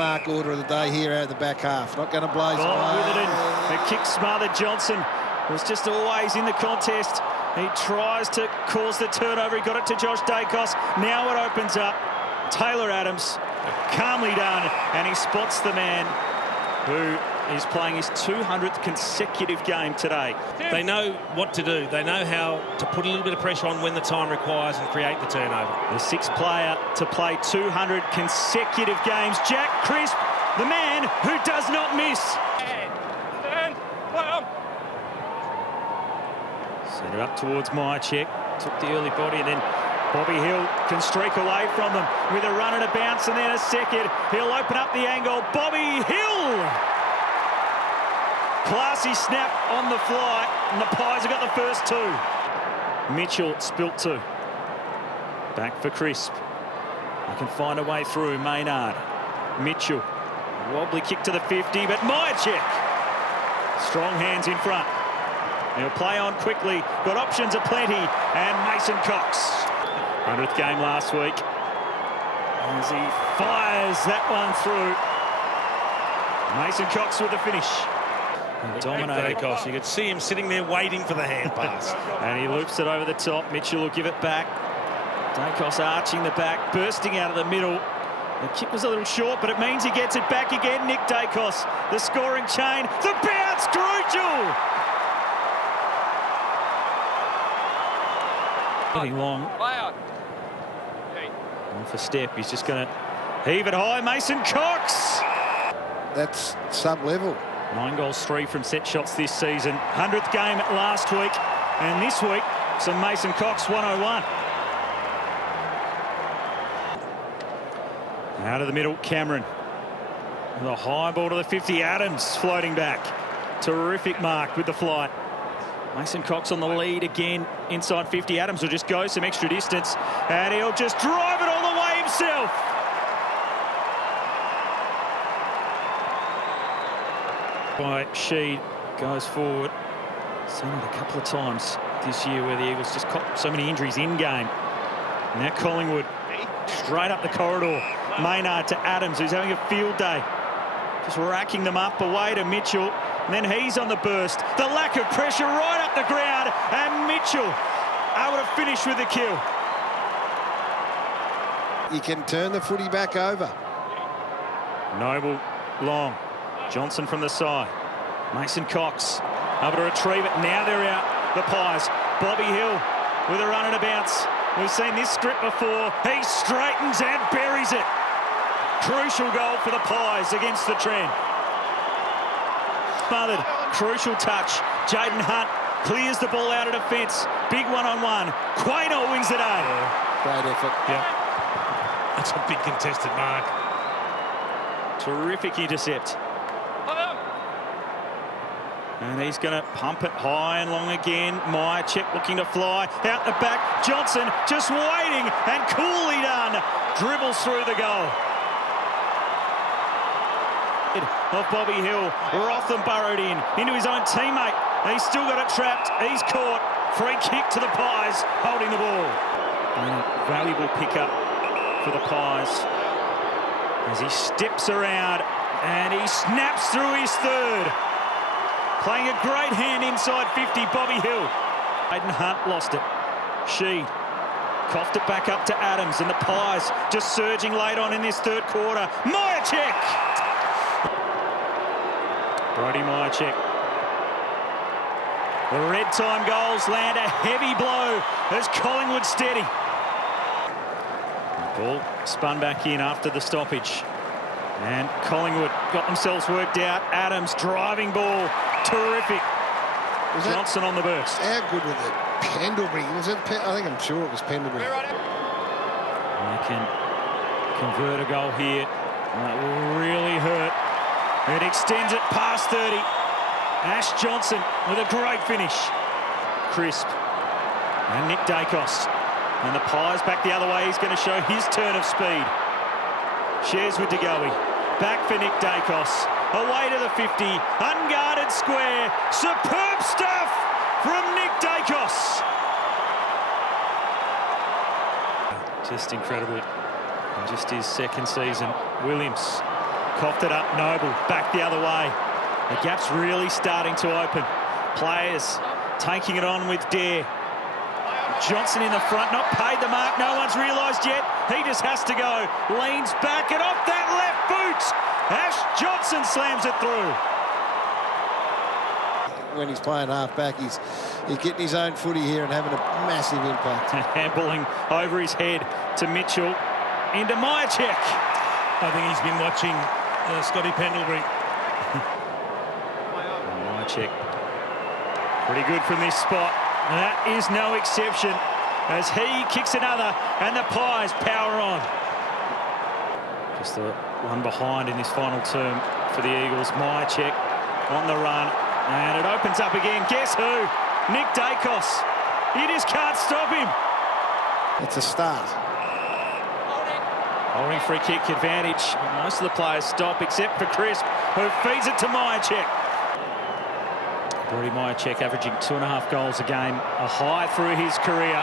mark order of the day here out of the back half. Not going to blaze away. With it in. The kick smothered. Johnson was just always in the contest. He tries to cause the turnover. He got it to Josh Dacos. Now it opens up. Taylor Adams, calmly done, and he spots the man who is playing his 200th consecutive game today. They know what to do. They know how to put a little bit of pressure on when the time requires and create the turnover. The sixth player to play 200 consecutive games, Jack Crisp, the man who does not miss. Set it up towards Myercheck, took the early body, and then Bobby Hill can streak away from them with a run and a bounce, and then a second. He'll open up the angle. Bobby Hill! Classy snap on the fly, and the Pies have got the first two. Mitchell spilt two. Back for Crisp. They can find a way through. Maynard. Mitchell. Wobbly kick to the 50, but Myercheck. Strong hands in front. He'll play on quickly. Got options aplenty. And Mason Cox. 100th game last week. As he fires that one through. Mason Cox with the finish. Dominating. Dacos. You could see him sitting there waiting for the hand pass. And he loops it over the top. Mitchell will give it back. Dacos arching the back, bursting out of the middle. The kick was a little short, but it means he gets it back again. Nick Dacos, the scoring chain. The bounce, crucial! Getting long. Off a step, he's just going to heave it high. Mason Cox! That's sub-level. 9 goals, 3 from set shots this season. 100th game last week, and this week, some Mason Cox 101. Out of the middle, Cameron. And the high ball to the 50, Adams floating back. Terrific mark with the flight. Mason Cox on the lead again, inside 50. Adams will just go some extra distance, and he'll just drive it all the way himself. By Sheed goes forward. Seen it a couple of times this year where the Eagles just caught so many injuries in game. Now Collingwood straight up the corridor. Maynard to Adams, who's having a field day. Just racking them up, away to Mitchell. And then he's on the burst. The lack of pressure right up the ground. And Mitchell able to finish with the kill. You can turn the footy back over. Noble, long. Johnson from the side. Mason Cox able to retrieve it. Now they're out, the Pies. Bobby Hill with a run and a bounce. We've seen this script before. He straightens and buries it. Crucial goal for the Pies against the trend. Smothered, crucial touch. Jaden Hunt clears the ball out of defence. Big one-on-one. Quaynor wins the day. Yeah, great effort. Yeah. That's a big contested mark. Terrific intercept. And he's going to pump it high and long again. Myercheck looking to fly. Out the back, Johnson just waiting and coolly done. Dribbles through the goal. Of Bobby Hill. Rotham burrowed into his own teammate. He's still got it trapped. He's caught. Free kick to the Pies, holding the ball. And a valuable pickup for the Pies as he steps around and he snaps through his third. Playing a great hand inside 50, Bobby Hill. Jaden Hunt lost it. Sheed coughed it back up to Adams, and the Pies just surging late on in this third quarter. Myercheck! Brodie Myercheck. The red time goals land a heavy blow as Collingwood steady. The ball spun back in after the stoppage. And Collingwood got themselves worked out. Adams driving ball. Terrific. Johnson on the burst. How good was it? Pendlebury. Was it? I'm sure it was Pendlebury. They can convert a goal here. That will really hurt. It extends it past 30. Ash Johnson with a great finish. Crisp. And Nick Dacos. And the Pies back the other way. He's going to show his turn of speed. Shares with DeGoey. Back for Nick Dacos. Away to the 50. Unguarded square. Superb stuff from Nick Dacos. Just incredible. And just his second season. Williams Coughed it up, Noble, back the other way. The gap's really starting to open. Players taking it on with Dare. Johnson in the front, not paid the mark, no one's realised yet. He just has to go. Leans back and off that left boot. Ash Johnson slams it through. When he's playing half-back, he's getting his own footy here and having a massive impact. Handballing over his head to Mitchell. Into Myercheck. I think he's been watching Scotty Pendlebury. Myercheck. Pretty good from this spot. That is no exception as he kicks another and the Pies power on. Just the one behind in this final term for the Eagles. Myercheck on the run and it opens up again. Guess who? Nick Dacos. You just can't stop him. It's a start. Holding free kick advantage. Most of the players stop except for Crisp, who feeds it to Myercheck. Brody Myercheck averaging 2.5 goals a game, a high through his career.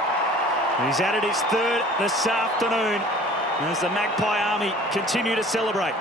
And he's added his third this afternoon as the Magpie Army continue to celebrate.